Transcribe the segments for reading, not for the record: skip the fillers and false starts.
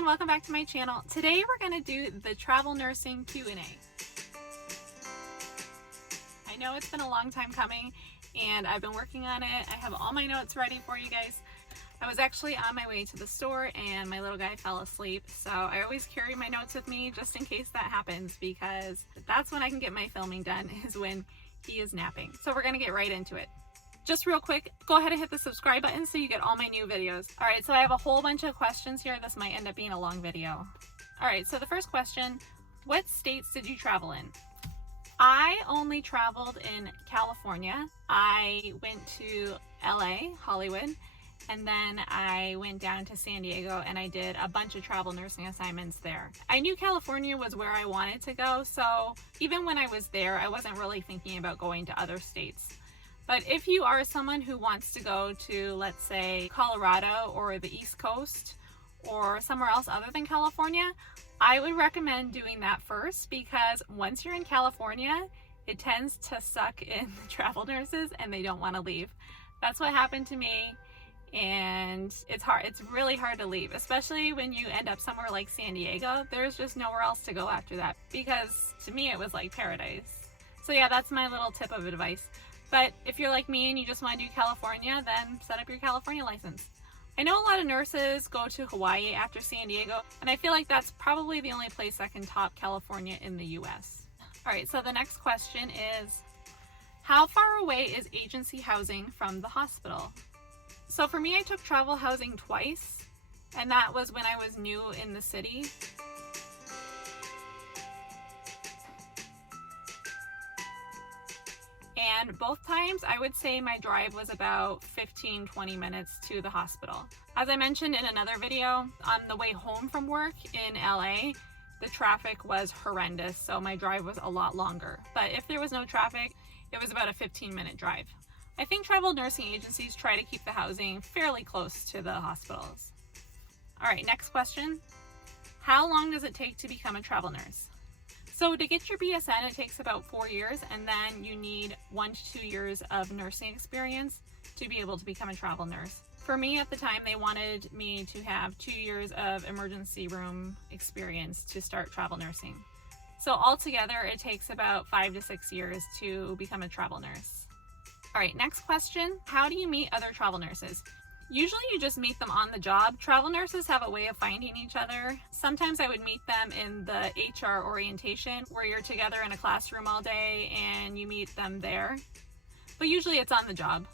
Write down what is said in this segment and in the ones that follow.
everyone, welcome back to my channel. Today we're going to do the travel nursing Q&A. I know it's been a long time coming and I've been working on it. I have all my notes ready for you guys. I was actually on my way to the store and my little guy fell asleep, so I always carry my notes with me just in case that happens, because that's when I can get my filming done, is when he is napping. So we're going to get right into it. Just real quick, go ahead and hit the subscribe button so you get all my new videos. Alright, so I have a whole bunch of questions here. This might end up being a long video. Alright, so the first question, what states did you travel in? I only traveled in California. I went to LA, Hollywood, and then I went down to San Diego and I did a bunch of travel nursing assignments there. I knew California was where I wanted to go, so even when I was there, I wasn't really thinking about going to other states. But if you are someone who wants to go to, let's say, Colorado or the East Coast or somewhere else other than California, I would recommend doing that first, because once you're in California, it tends to suck in the travel nurses and they don't want to leave. That's what happened to me, and it's hard. It's really hard to leave, especially when you end up somewhere like San Diego. There's just nowhere else to go after that, because to me it was like paradise. So yeah, that's my little tip of advice. But if you're like me and you just want to do California, then set up your California license. I know a lot of nurses go to Hawaii after San Diego, and I feel like that's probably the only place that can top California in the US. Alright, so the next question is, how far away is agency housing from the hospital? So for me, I took travel housing twice, and that was when I was new in the city. And both times I would say my drive was about 15-20 minutes to the hospital. As I mentioned in another video, on the way home from work in LA, the traffic was horrendous, so my drive was a lot longer. But if there was no traffic, it was about a 15-minute drive. I think travel nursing agencies try to keep the housing fairly close to the hospitals. Alright, next question. How long does it take to become a travel nurse? So to get your BSN, it takes about 4 years, and then you need 1 to 2 years of nursing experience to be able to become a travel nurse. For me at the time, they wanted me to have 2 years of emergency room experience to start travel nursing. So altogether, it takes about 5 to 6 years to become a travel nurse. Alright, next question. How do you meet other travel nurses? Usually you just meet them on the job. Travel nurses have a way of finding each other. Sometimes I would meet them in the HR orientation, where you're together in a classroom all day and you meet them there. But usually it's on the job.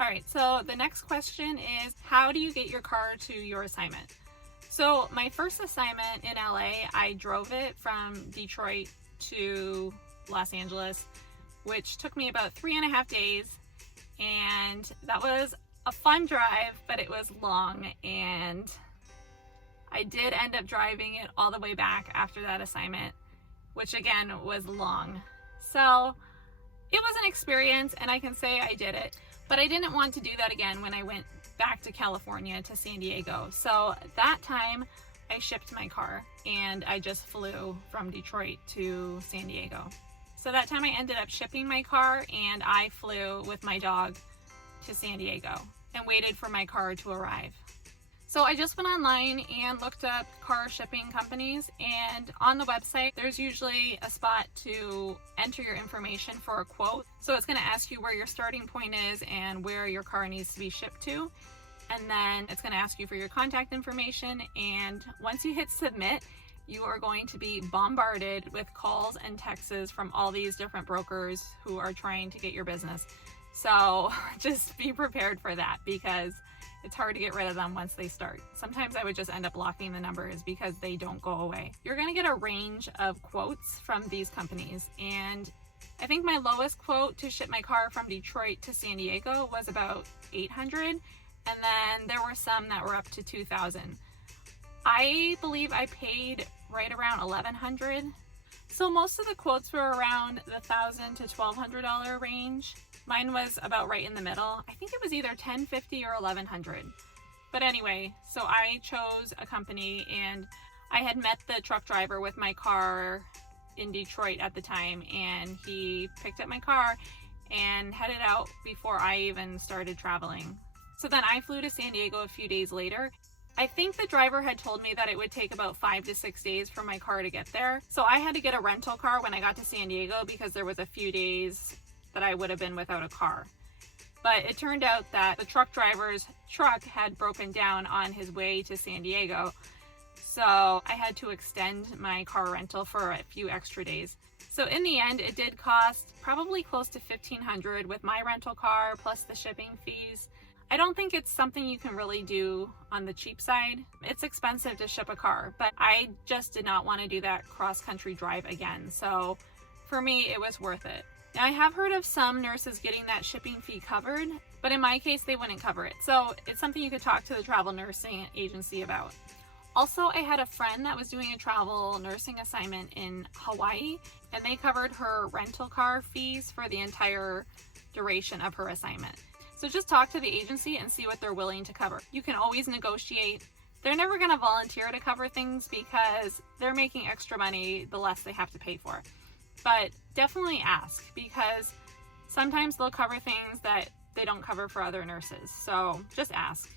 Alright, so the next question is, how do you get your car to your assignment? So my first assignment in LA, I drove it from Detroit to Los Angeles, which took me about 3.5 days, and that was a fun drive, but it was long, and I did end up driving it all the way back after that assignment, which again was long. So it was an experience, and I can say I did it, but I didn't want to do that again when I went back to California, to San Diego. So that time I shipped my car and I just flew from Detroit to San Diego. So that time I ended up shipping my car and I flew with my dog to San Diego and waited for my car to arrive. So I just went online and looked up car shipping companies, and on the website there's usually a spot to enter your information for a quote. So it's going to ask you where your starting point is and where your car needs to be shipped to, and then it's going to ask you for your contact information, and once you hit submit, you are going to be bombarded with calls and texts from all these different brokers who are trying to get your business. So just be prepared for that, because it's hard to get rid of them once they start. Sometimes I would just end up blocking the numbers because they don't go away. You're going to get a range of quotes from these companies, and I think my lowest quote to ship my car from Detroit to San Diego was about $800, and then there were some that were up to $2,000. I believe I paid right around $1,100. So most of the quotes were around the $1,000 to $1,200 range. Mine was about right in the middle. I think it was either $1,050 or $1,100. But anyway, so I chose a company, and I had met the truck driver with my car in Detroit at the time, and he picked up my car and headed out before I even started traveling. So then I flew to San Diego a few days later, I think the driver had told me that it would take about 5 to 6 days for my car to get there. So I had to get a rental car when I got to San Diego because there was a few days that I would have been without a car. But it turned out that the truck driver's truck had broken down on his way to San Diego. So I had to extend my car rental for a few extra days. So in the end, it did cost probably close to $1,500 with my rental car plus the shipping fees. I don't think it's something you can really do on the cheap side. It's expensive to ship a car, but I just did not want to do that cross-country drive again. So for me, it was worth it. Now, I have heard of some nurses getting that shipping fee covered, but in my case, they wouldn't cover it. So it's something you could talk to the travel nursing agency about. Also, I had a friend that was doing a travel nursing assignment in Hawaii, and they covered her rental car fees for the entire duration of her assignment. So just talk to the agency and see what they're willing to cover. You can always negotiate. They're never going to volunteer to cover things because they're making extra money the less they have to pay for. But definitely ask, because sometimes they'll cover things that they don't cover for other nurses. So just ask.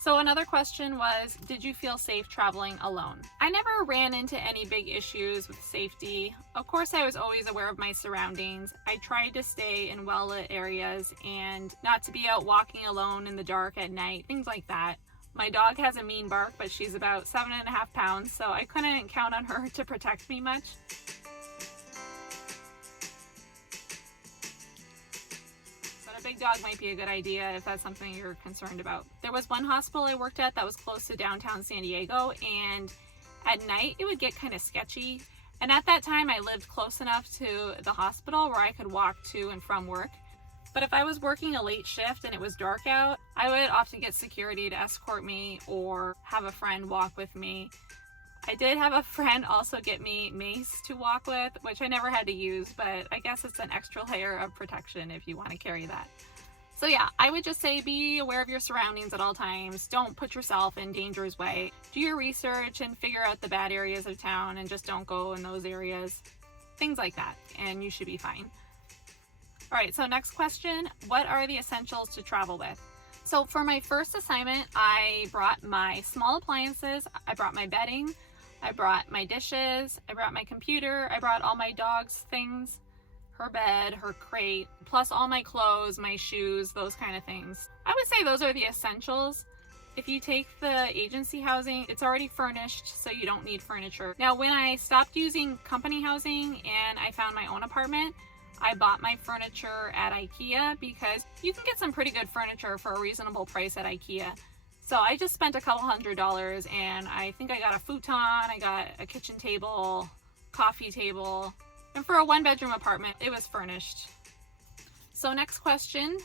So another question was, did you feel safe traveling alone? I never ran into any big issues with safety. Of course, I was always aware of my surroundings. I tried to stay in well-lit areas and not to be out walking alone in the dark at night, things like that. My dog has a mean bark, but she's about 7.5 pounds, so I couldn't count on her to protect me much. Big dog might be a good idea if that's something you're concerned about. There was one hospital I worked at that was close to downtown San Diego, and at night it would get kind of sketchy. And at that time I lived close enough to the hospital where I could walk to and from work. But if I was working a late shift and it was dark out, I would often get security to escort me or have a friend walk with me. I did have a friend also get me mace to walk with, which I never had to use, but I guess it's an extra layer of protection if you want to carry that. So yeah, I would just say be aware of your surroundings at all times. Don't put yourself in danger's way. Do your research and figure out the bad areas of town and just don't go in those areas. Things like that, and you should be fine. All right, so next question, what are the essentials to travel with? So for my first assignment, I brought my small appliances, I brought my bedding, I brought my dishes, I brought my computer, I brought all my dog's things, her bed, her crate, plus all my clothes, my shoes, those kind of things. I would say those are the essentials. If you take the agency housing, it's already furnished, so you don't need furniture. Now, when I stopped using company housing and I found my own apartment, I bought my furniture at IKEA because you can get some pretty good furniture for a reasonable price at IKEA. So I just spent a couple $100 and I think I got a futon, I got a kitchen table, coffee table, and for a 1-bedroom apartment, it was furnished. So next question,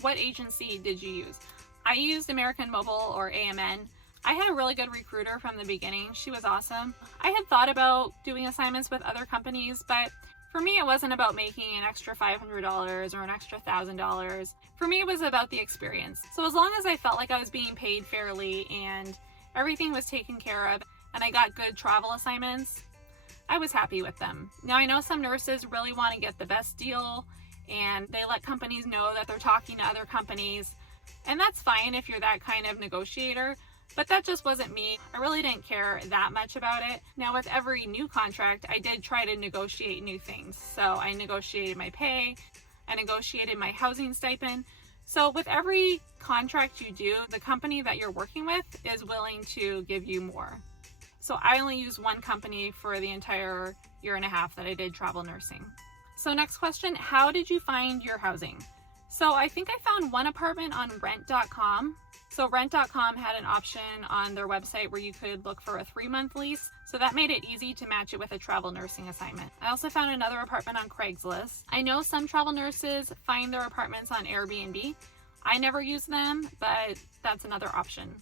what agency did you use? I used American Mobile or AMN. I had a really good recruiter from the beginning. She was awesome. I had thought about doing assignments with other companies, but for me, it wasn't about making an extra $500 or an extra $1,000. For me, it was about the experience. So as long as I felt like I was being paid fairly and everything was taken care of and I got good travel assignments, I was happy with them. Now, I know some nurses really want to get the best deal and they let companies know that they're talking to other companies, and that's fine if you're that kind of negotiator. But that just wasn't me. I really didn't care that much about it. Now, with every new contract, I did try to negotiate new things. So I negotiated my pay, I negotiated my housing stipend. So with every contract you do, the company that you're working with is willing to give you more. So I only used one company for the entire 1.5 years that I did travel nursing. So next question, how did you find your housing? So I think I found one apartment on rent.com. So rent.com had an option on their website where you could look for a 3-month lease. So that made it easy to match it with a travel nursing assignment. I also found another apartment on Craigslist. I know some travel nurses find their apartments on Airbnb. I never use them, but that's another option.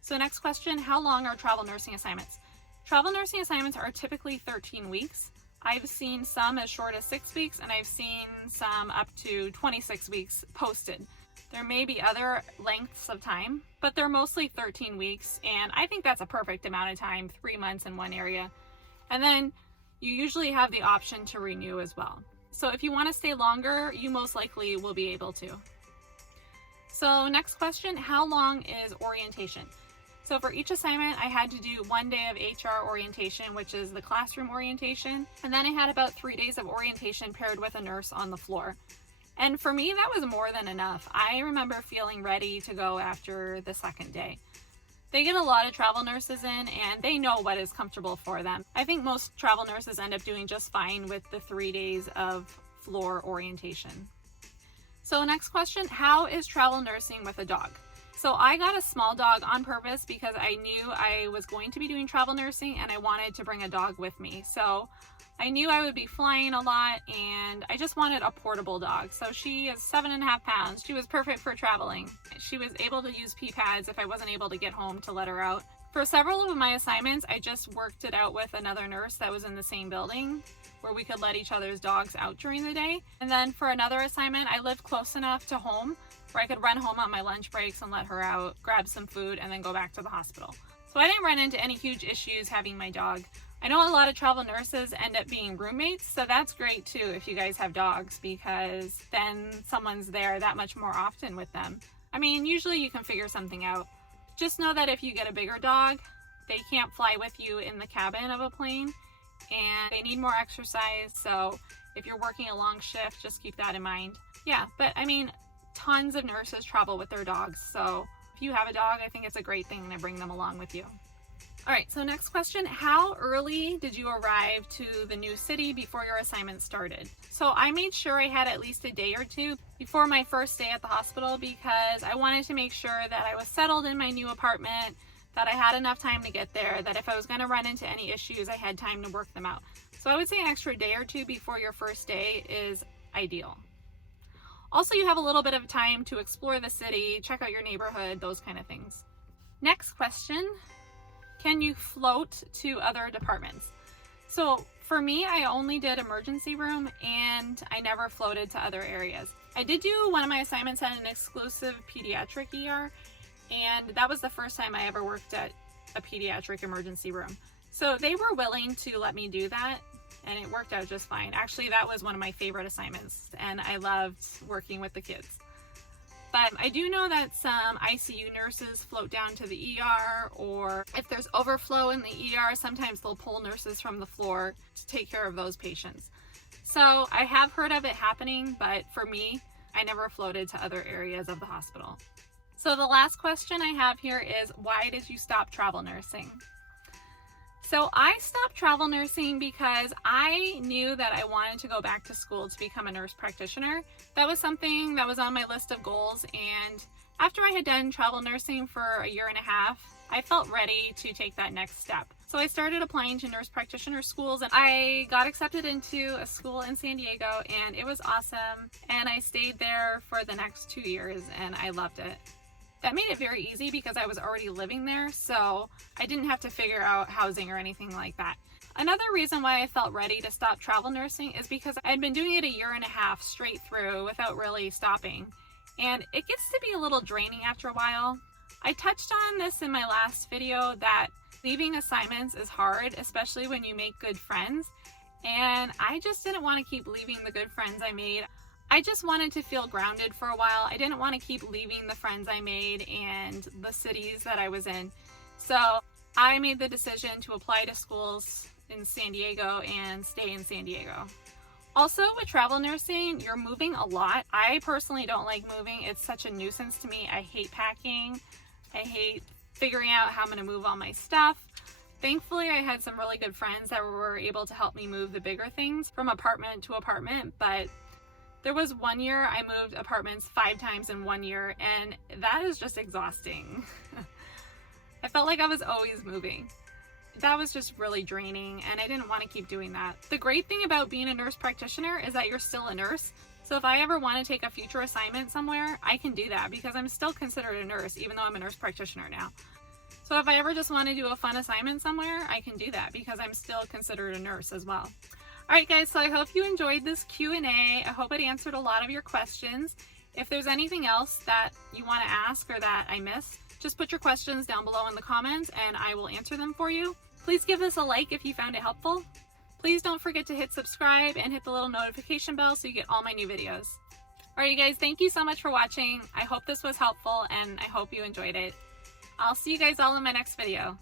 So next question, how long are travel nursing assignments? Travel nursing assignments are typically 13 weeks. I've seen some as short as 6 weeks, and I've seen some up to 26 weeks posted. There may be other lengths of time, but they're mostly 13 weeks, and I think that's a perfect amount of time, 3 months in one area. And then you usually have the option to renew as well. So if you want to stay longer, you most likely will be able to. So next question, how long is orientation? So for each assignment, I had to do 1 day of HR orientation, which is the classroom orientation. And then I had about 3 days of orientation paired with a nurse on the floor. And for me, that was more than enough. I remember feeling ready to go after the second day. They get a lot of travel nurses in, and they know what is comfortable for them. I think most travel nurses end up doing just fine with the 3 days of floor orientation. So next question, how is travel nursing with a dog? So I got a small dog on purpose because I knew I was going to be doing travel nursing and I wanted to bring a dog with me. So I knew I would be flying a lot and I just wanted a portable dog. So she is 7.5 pounds. She was perfect for traveling. She was able to use pee pads if I wasn't able to get home to let her out. For several of my assignments, I just worked it out with another nurse that was in the same building where we could let each other's dogs out during the day. And then for another assignment, I lived close enough to home where I could run home on my lunch breaks and let her out, grab some food, and then go back to the hospital. So I didn't run into any huge issues having my dog. I know a lot of travel nurses end up being roommates, so that's great too if you guys have dogs, because then someone's there that much more often with them. I mean, usually you can figure something out. Just know that if you get a bigger dog, they can't fly with you in the cabin of a plane, and they need more exercise, so if you're working a long shift, just keep that in mind. Yeah, but I mean, tons of nurses travel with their dogs, so if you have a dog, I think it's a great thing to bring them along with you. All right, so next question, how early did you arrive to the new city before your assignment started? So I made sure I had at least a day or two before my first day at the hospital because I wanted to make sure that I was settled in my new apartment, that I had enough time to get there, that if I was gonna run into any issues, I had time to work them out. So I would say an extra day or two before your first day is ideal. Also, you have a little bit of time to explore the city, check out your neighborhood, those kind of things. Next question, can you float to other departments? So for me, I only did emergency room and I never floated to other areas. I did do one of my assignments at an exclusive pediatric ER, and that was the first time I ever worked at a pediatric emergency room. So they were willing to let me do that, and it worked out just fine. Actually, that was one of my favorite assignments, and I loved working with the kids. But I do know that some ICU nurses float down to the ER, or if there's overflow in the ER, sometimes they'll pull nurses from the floor to take care of those patients. So I have heard of it happening, but for me, I never floated to other areas of the hospital. So the last question I have here is, why did you stop travel nursing? So I stopped travel nursing because I knew that I wanted to go back to school to become a nurse practitioner. That was something that was on my list of goals, and after I had done travel nursing for a year and a half, I felt ready to take that next step. So I started applying to nurse practitioner schools, and I got accepted into a school in San Diego, and it was awesome, and I stayed there for the next 2 years, and I loved it. That made it very easy because I was already living there, so I didn't have to figure out housing or anything like that. Another reason why I felt ready to stop travel nursing is because I'd been doing it a year and a half straight through without really stopping, and it gets to be a little draining after a while. I touched on this in my last video that leaving assignments is hard, especially when you make good friends, and I just didn't want to keep leaving the good friends I made. I just wanted to feel grounded for a while. I didn't want to keep leaving the friends I made and the cities that I was in. So I made the decision to apply to schools in San Diego and stay in San Diego. Also, with travel nursing, you're moving a lot. I personally don't like moving. It's such a nuisance to me. I hate packing. I hate figuring out how I'm going to move all my stuff. Thankfully, I had some really good friends that were able to help me move the bigger things from apartment to apartment, but there was 1 year I moved apartments 5 times in 1 year, and that is just exhausting. I felt like I was always moving. That was just really draining, and I didn't want to keep doing that. The great thing about being a nurse practitioner is that you're still a nurse. So if I ever want to take a future assignment somewhere, I can do that because I'm still considered a nurse, even though I'm a nurse practitioner now. So if I ever just want to do a fun assignment somewhere, I can do that because I'm still considered a nurse as well. Alright guys, so I hope you enjoyed this Q&A. I hope it answered a lot of your questions. If there's anything else that you want to ask or that I missed, just put your questions down below in the comments and I will answer them for you. Please give this a like if you found it helpful. Please don't forget to hit subscribe and hit the little notification bell so you get all my new videos. Alright you guys, thank you so much for watching. I hope this was helpful and I hope you enjoyed it. I'll see you guys all in my next video.